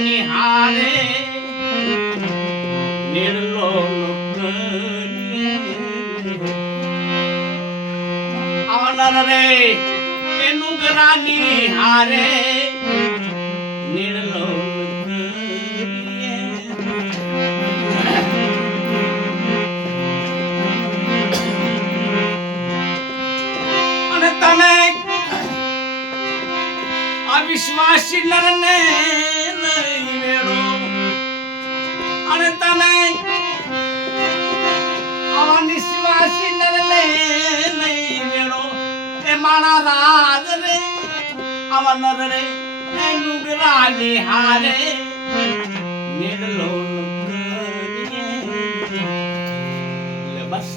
નિહારે નિર્લો આવનાર રે એનું ગરાની હારે નિર્લો અને તમે અવિશ્વાસી નરને અને તમે આવા નિશ્વાસી નરને નહીં વેળો એ મારા રાજ રે આવા નર રે એ નુગરાની હારે નિર્લોલ કરીએ. બસ